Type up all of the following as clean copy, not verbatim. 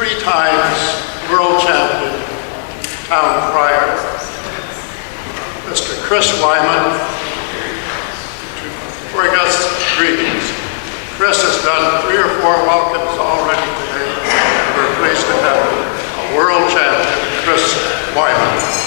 3 times world champion town crier, Mr. Chris Wyman, to bring us greetings. Chris has done 3 or 4 welcomes already today. We're pleased to have a world champion, Chris Wyman.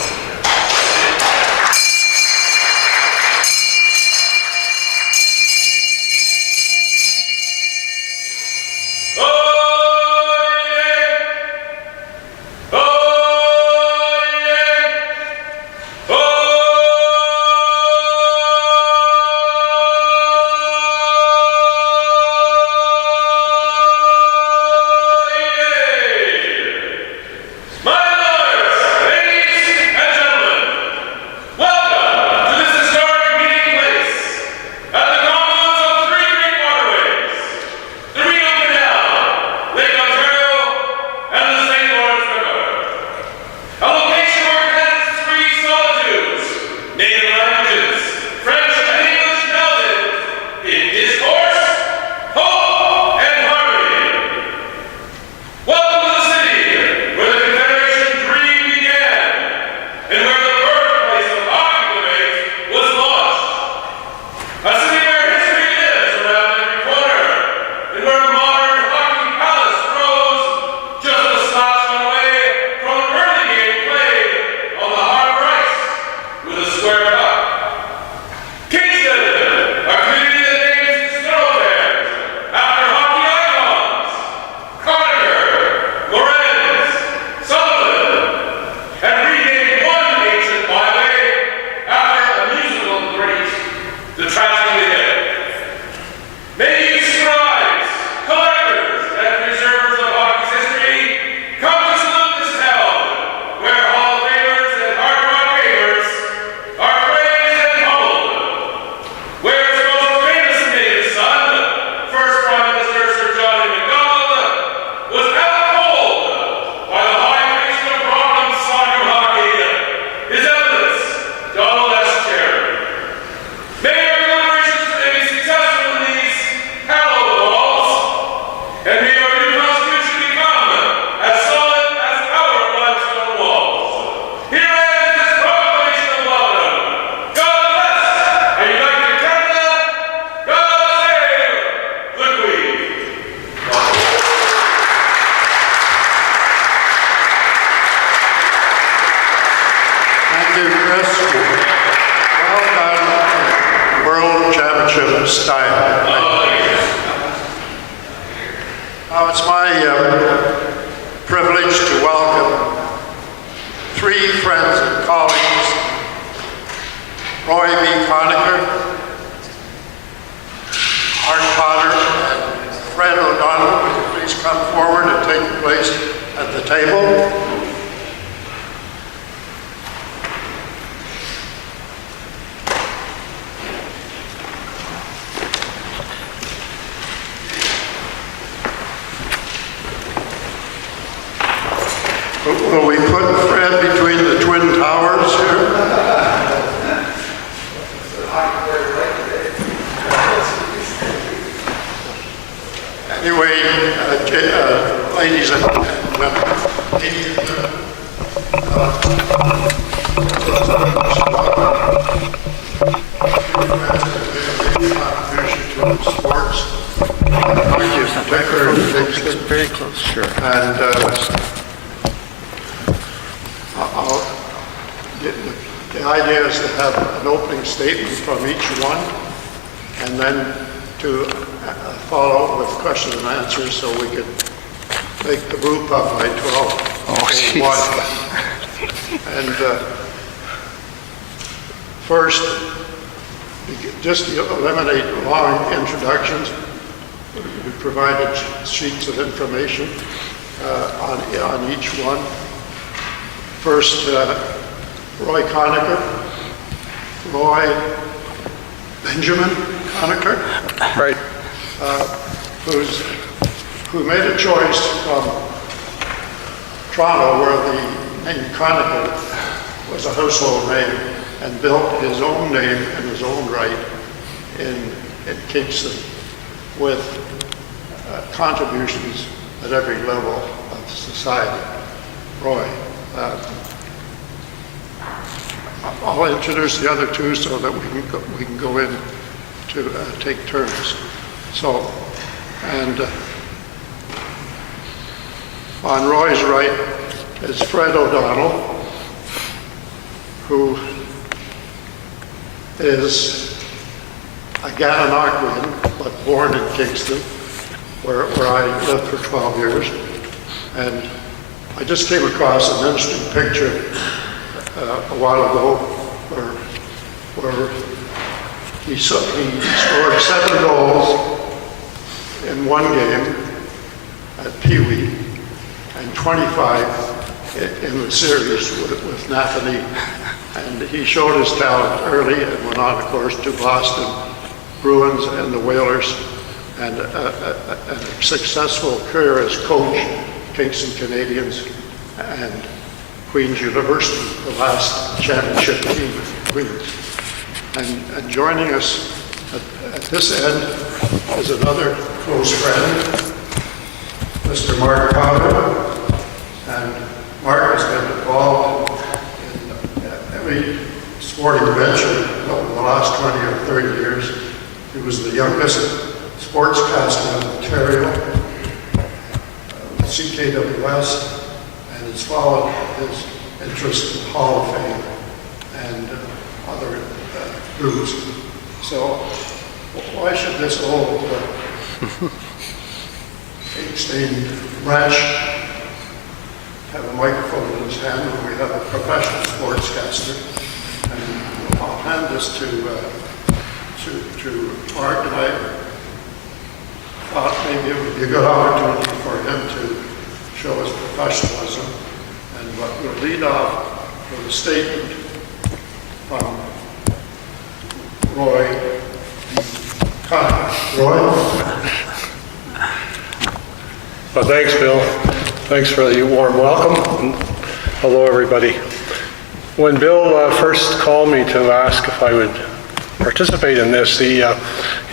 Now it's my privilege to welcome 3 friends and colleagues, Roy B. Conacher, Art Potter, and Fred O'Donnell. Would you please come forward and take your place at the table? Will we put Fred between the twin towers here? Anyway, ladies and gentlemen, contribution to sports. Very close, sure. And the idea is to have an opening statement from each one, and then to follow with questions and answers so we could make the brew puff by 12. And first, just to eliminate long introductions, we provided sheets of information on each one. First, Roy Conacher, Roy Benjamin Conacher, right, who made a choice from Toronto, where the name Conacher was a household name, and built his own name in his own right in Kingston, with contributions at every level of society. Roy. I'll introduce the other two so that we can go in to take turns. So, and on Roy's right is Fred O'Donnell, who is a Gananoquian, but born in Kingston, where I lived for 12 years. And I just came across an interesting picture a while ago where he scored 7 goals in one game at Pee Wee and 25 in the series with Nathaniel. And he showed his talent early and went on, of course, to Boston Bruins and the Whalers, and a successful career as coach, Kingston Canadians and Queen's University, the last championship team of Queen's. And joining us at this end is another close friend, Mr. Mark Powder. And Mark has been involved in every sporting venture over the last 20 or 30 years. He was the youngest sportscaster in Ontario, CKWS, and has followed his interest in Hall of Fame and other groups. So why should this old age-stained wretch have a microphone in his hand when we have a professional sportscaster? And I'll hand this to Mark, and I thought maybe it would be a good opportunity for him to show his professionalism. And what we'll lead off with a statement from Roy Conacher. Roy? Well, thanks, Bill. Thanks for the warm welcome. And hello, everybody. When Bill first called me to ask if I would participate in this, he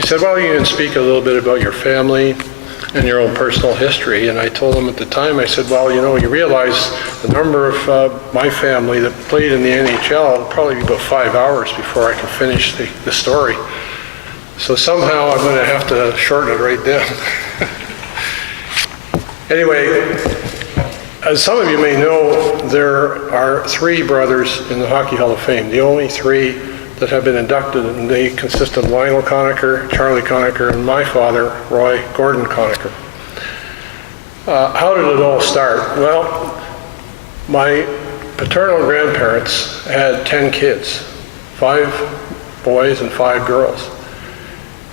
said, well, you can speak a little bit about your family and your own personal history. And I told him at the time, I said, well, you know, you realize the number of my family that played in the NHL will probably be about 5 hours before I can finish the story. So somehow I'm going to have to shorten it right down. Anyway, as some of you may know, there are 3 brothers in the Hockey Hall of Fame, the only 3 that have been inducted, and they consist of Lionel Conacher, Charlie Conacher, and my father, Roy Gordon Conacher. How did it all start? Well, my paternal grandparents had 10 kids, 5 boys and 5 girls.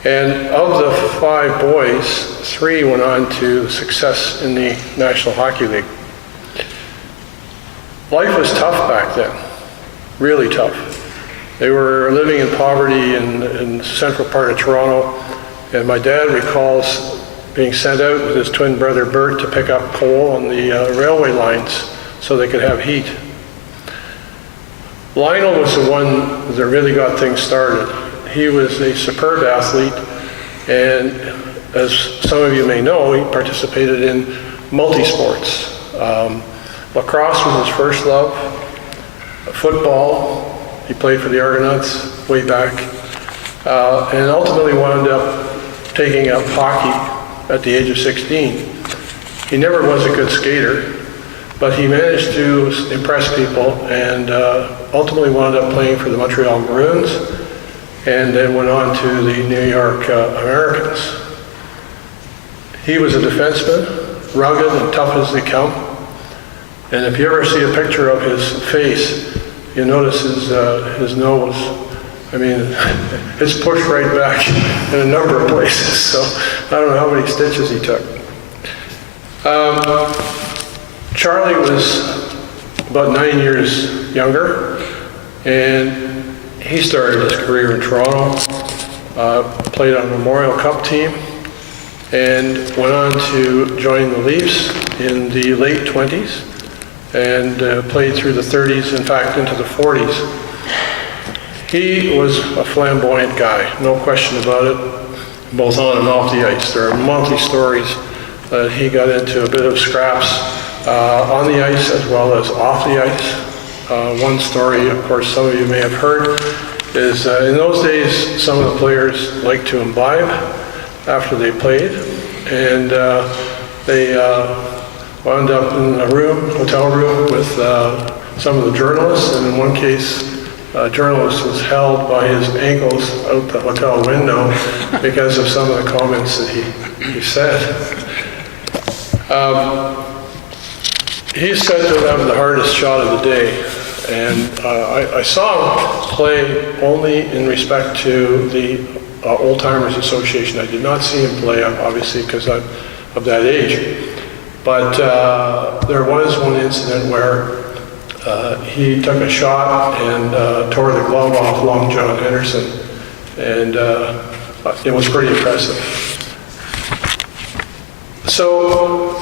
And of the 5 boys, 3 went on to success in the National Hockey League. Life was tough back then, really tough. They were living in poverty in the central part of Toronto, and my dad recalls being sent out with his twin brother Bert to pick up coal on the railway lines so they could have heat. Lionel was the one that really got things started. He was a superb athlete, and as some of you may know, he participated in multi-sports. Lacrosse was his first love, football. He played for the Argonauts way back, and ultimately wound up taking up hockey at the age of 16. He never was a good skater, but he managed to impress people and ultimately wound up playing for the Montreal Bruins, and then went on to the New York Americans. He was a defenseman, rugged and tough as they come, and if you ever see a picture of his face, you notice his nose. I mean, it's pushed right back in a number of places, so I don't know how many stitches he took. Charlie was about 9 years younger, and he started his career in Toronto, played on a Memorial Cup team, and went on to join the Leafs in the late 20s, and played through the 30s, in fact, into the 40s. He was a flamboyant guy, no question about it, both on and off the ice. There are multi stories he got into a bit of scraps on the ice as well as off the ice. One story, of course, some of you may have heard, is in those days, some of the players liked to imbibe after they played, and they wound up in a room, hotel room, with some of the journalists, and in one case, a journalist was held by his ankles out the hotel window because of some of the comments that he said. He said to them the hardest shot of the day, and I saw him play only in respect to the Old Timers Association. I did not see him play, obviously, because I'm of that age. But there was one incident where he took a shot and tore the glove off Long John Henderson, and it was pretty impressive. So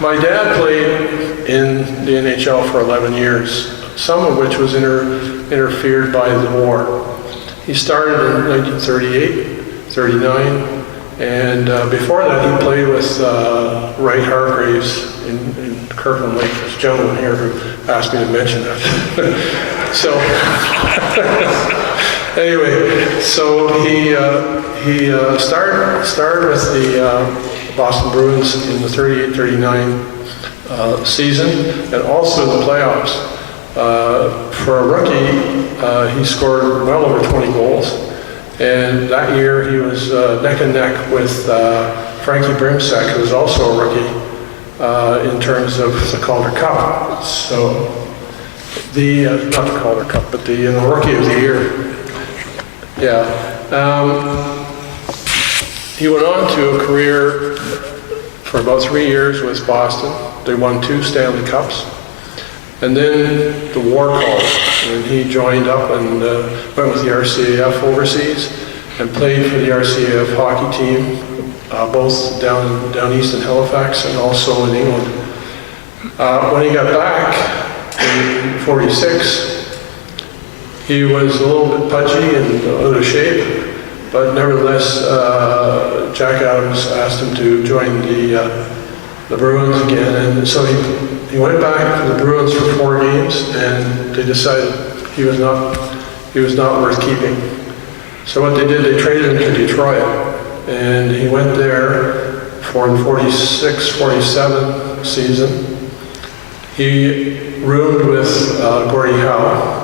my dad played in the NHL for 11 years, some of which was interfered by the war. He started in 1938, 39, and before that he played with Wright Hargraves in Kirkland Lake. There's a gentleman here who asked me to mention that. So anyway, so he started with the Boston Bruins in the 38-39 season, and also the playoffs. For a rookie, he scored well over 20 goals, and that year he was neck and neck with Frankie Brimsek, who was also a rookie in terms of the Calder Cup. So the not the Calder Cup, but the Rookie of the Year. Yeah. He went on to a career for about 3 years with Boston. They won 2 Stanley Cups. And then the war called, and he joined up and went with the RCAF overseas and played for the RCAF hockey team, both down east in Halifax and also in England. When he got back in '46, he was a little bit pudgy and out of shape, but nevertheless, Jack Adams asked him to join the Bruins again, and so he went back to the Bruins for 4 games, and they decided he was not worth keeping. So what they did, they traded him to Detroit, and he went there for the 46-47 season. He roomed with Gordie Howe.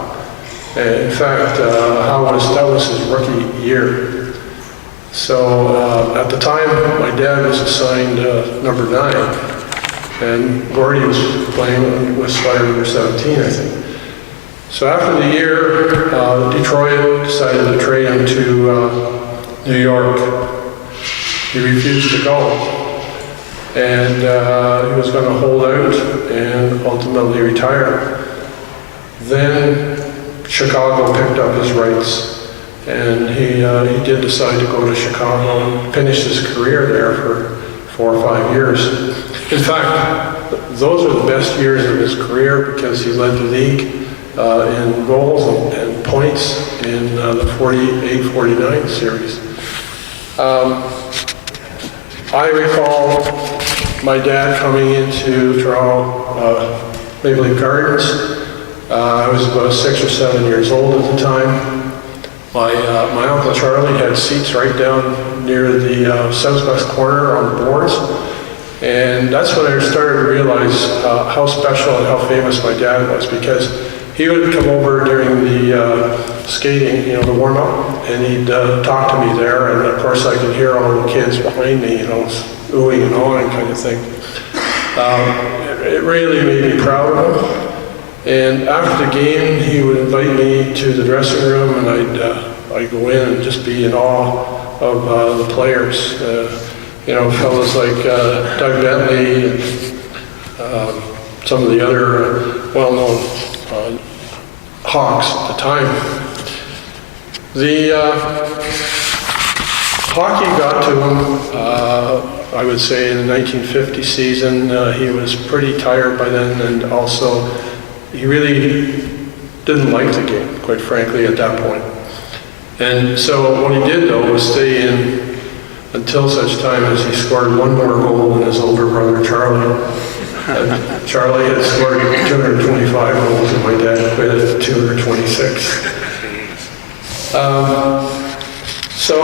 And in fact, that was his rookie year. So at the time, my dad was assigned number 9, and Gordie was playing with Spider number 17, I think. So after the year, Detroit decided to trade him to New York. He refused to go, and he was going to hold out and ultimately retire. Then Chicago picked up his rights, and he did decide to go to Chicago and finish his career there for 4 or 5 years. In fact, those are the best years of his career because he led the league in goals and points in the 48-49 series. I recall my dad coming into Toronto Maple Leaf Gardens. I was about 6 or 7 years old at the time. My Uncle Charlie had seats right down near the southwest corner on the boards. And that's when I started to realize how special and how famous my dad was, because he would come over during the skating, the warm-up, and he'd talk to me there, and of course I could hear all the kids behind me, oohing and awing kind of thing. It really made me proud of him. And after the game, he would invite me to the dressing room, and I'd go in and just be in awe of the players. Fellas like Doug Bentley and some of the other well-known Hawks at the time. The hockey got to him, I would say, in the 1950 season. He was pretty tired by then, and also he really didn't like the game, quite frankly, at that point. And so what he did, though, was stay in until such time as he scored one more goal than his older brother Charlie. And Charlie had scored 225 goals and my dad quit at 226. So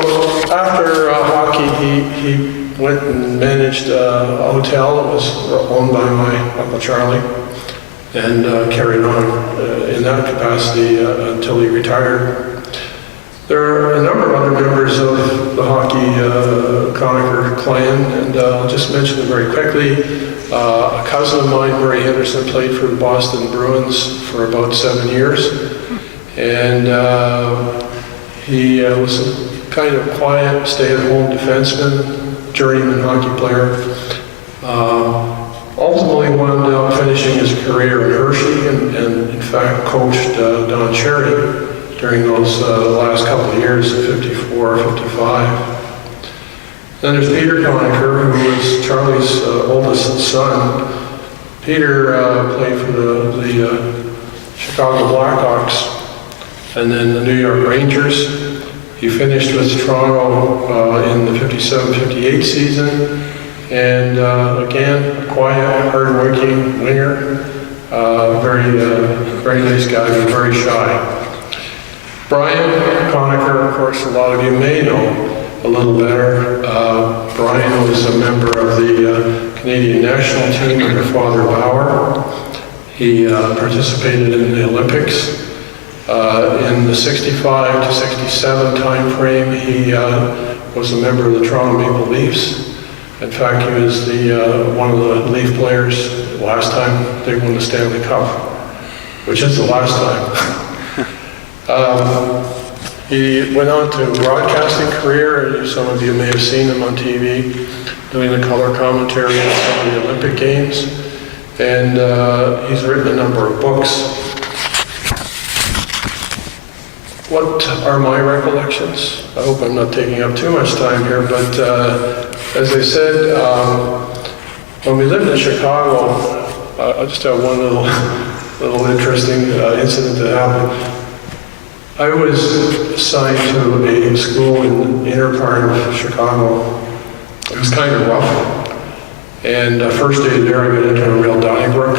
after hockey, he went and managed a hotel that was owned by my Uncle Charlie, and carried on in that capacity until he retired. There are a number of other members of the hockey Conacher clan, and I'll just mention them very quickly. A cousin of mine, Murray Henderson, played for the Boston Bruins for about 7 years, and he was a kind of quiet, stay-at-home defenseman, journeyman hockey player. Ultimately wound up finishing his career in Hershey and in fact coached Don Cherry during those last couple of years, 54, 55. Then there's Peter Conacher, who was Charlie's oldest son. Peter played for the Chicago Blackhawks and then the New York Rangers. He finished with Toronto in the 57-58 season, and again, a quiet, hard-working winger, very nice guy, but very shy. Brian Conacher, of course, a lot of you may know a little better. Brian was a member of the Canadian national team under Father Bauer. He participated in the Olympics. In the 65 to 67 time frame, he was a member of the Toronto Maple Leafs. In fact, he was one of the Leaf players last time they won the Stanley Cup, which is the last time. He went on to a broadcasting career. Some of you may have seen him on TV doing the color commentary on some of the Olympic Games. And he's written a number of books. What are my recollections? I hope I'm not taking up too much time here, but as I said, when we lived in Chicago, I'll just have one little interesting incident that happened. I was assigned to a school in the inner part of Chicago. It was kind of rough. And first day there, I got into a real Donnybrook.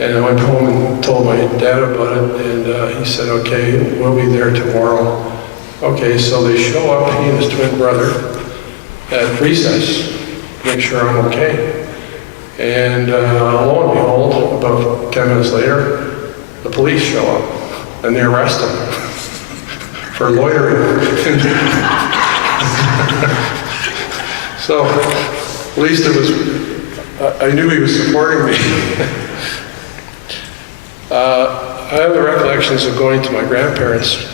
And I went home and told my dad about it, and he said, okay, we'll be there tomorrow. Okay, so they show up, he and his twin brother, at recess, make sure I'm okay. And lo and behold, about 10 minutes later, the police show up, and they arrest him for loitering. So, at least it was, I knew he was supporting me. I have the recollections of going to my grandparents'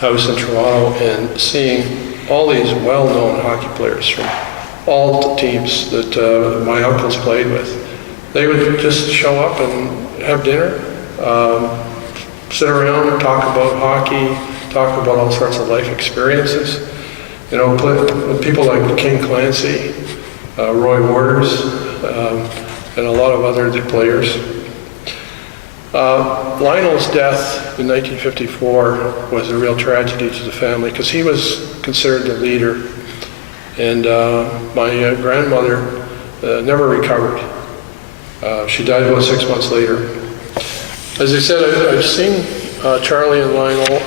house in Toronto and seeing all these well-known hockey players from all teams that my uncles played with. They would just show up and have dinner, sit around and talk about hockey, talk about all sorts of life experiences. You know, people like King Clancy, Roy Waters, and a lot of other players. Lionel's death in 1954 was a real tragedy to the family because he was considered the leader, and my grandmother never recovered. She died about 6 months later. As I said, I've seen Charlie and Lionel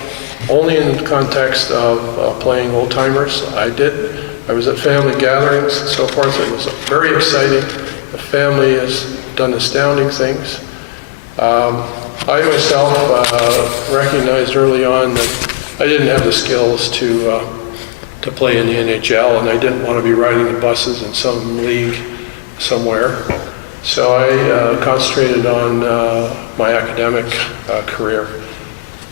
only in the context of playing old timers. I was at family gatherings and so forth. It was very exciting. The family has done astounding things. I myself recognized early on that I didn't have the skills to play in the NHL, and I didn't want to be riding the buses in some league somewhere. So I concentrated on my academic career.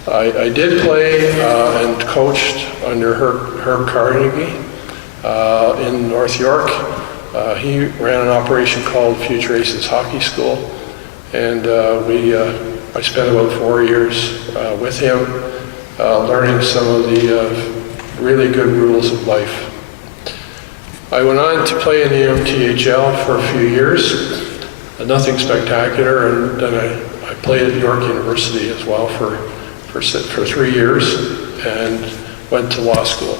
I did play and coached under Herb Carnegie in North York. He ran an operation called Future Aces Hockey School. And I spent about 4 years with him, learning some of the really good rules of life. I went on to play in the MTHL for a few years, nothing spectacular, and then I played at York University as well for 3 years and went to law school.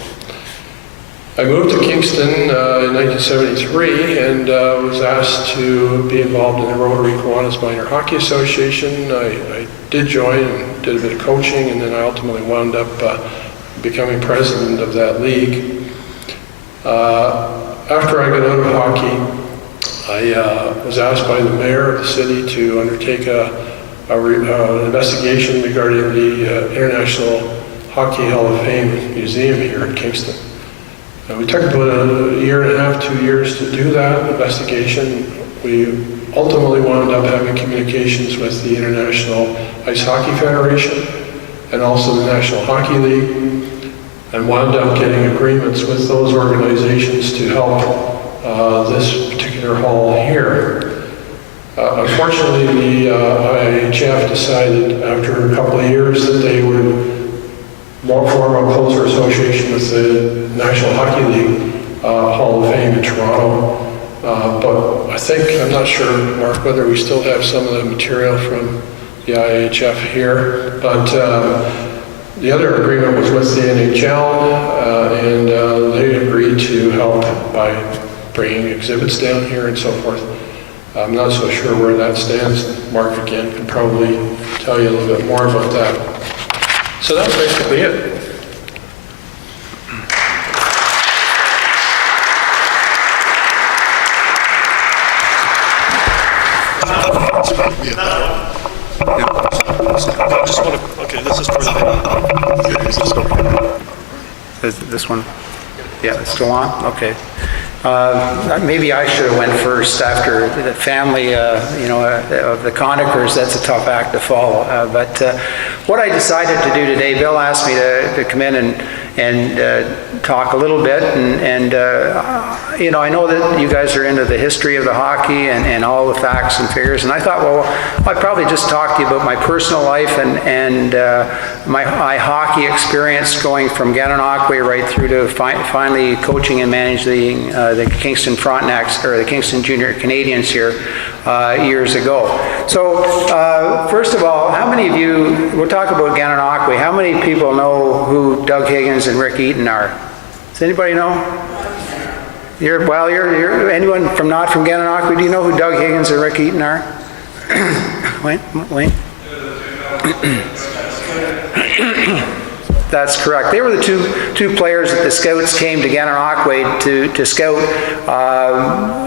I moved to Kingston in 1973 and was asked to be involved in the Rotary Kiwanis Minor Hockey Association. I did join and did a bit of coaching, and then I ultimately wound up becoming president of that league. After I got out of hockey, I was asked by the mayor of the city to undertake an investigation regarding the International Hockey Hall of Fame Museum here in Kingston. We took about a year and a half, 2 years to do that investigation. We ultimately wound up having communications with the International Ice Hockey Federation and also the National Hockey League, and wound up getting agreements with those organizations to help this particular hall here. Unfortunately, the IHF decided after a couple of years that they would form a closer association with the National Hockey League Hall of Fame in Toronto. But I'm not sure, Mark, whether we still have some of the material from the IHF here. But the other agreement was with the NHL, and they agreed to help by bringing exhibits down here and so forth. I'm not so sure where that stands. Mark, again, can probably tell you a little bit more about that. So that's basically it. Okay, this is for the Is this okay? This one? Yeah, it's still on? Okay. Maybe I should have went first after the family, of the Conachers. That's a tough act to follow. But what I decided to do today, Bill asked me to come in and talk a little bit, and I know that you guys are into the history of the hockey and all the facts and figures, and I thought, well, I'd probably just talk to you about my personal life and my hockey experience going from Gananoque right through to finally coaching and managing the Kingston Frontenacs, or the Kingston Junior Canadians here years ago. So first of all, how many of you, we'll talk about Gananoque, how many people know who Doug Higgins and Rick Eaton are? Does anybody know? You're anyone not from Gananoque, do you know who Doug Higgins and Rick Eaton are? Wayne? That's correct. They were the two players that the scouts came to Gananoque to scout,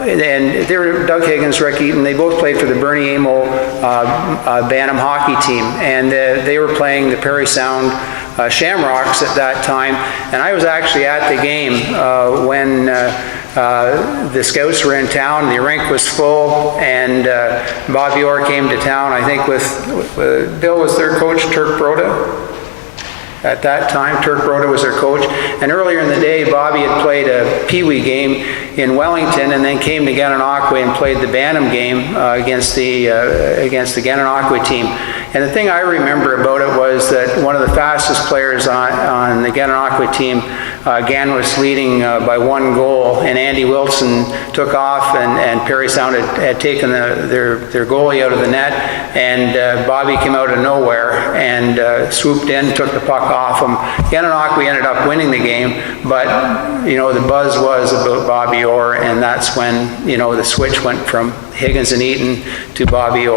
and they were Doug Higgins, Rick Eaton. They both played for the Bernie Amo Bantam hockey team, and they were playing the Parry Sound Shamrocks at that time. And I was actually at the game when the scouts were in town. The rink was full, and Bobby Orr came to town. I think with Bill was their coach, Turk Broda. At that time, Turk Broda was their coach, and earlier in the day, Bobby had played a Pee-wee game in Wellington, and then came to Gananoque and played the Bantam game against the Gananoque team. And the thing I remember about it was that one of the fastest players on the Gananoque team, Gan was leading by 1 goal, and Andy Wilson took off, and Parry Sound had taken their goalie out of the net, and Bobby came out of nowhere and swooped in, took the puck off him. Gananoque ended up winning the game, but the buzz was about Bobby Orr, and that's when the switch went from Higgins and Eaton to Bobby Orr.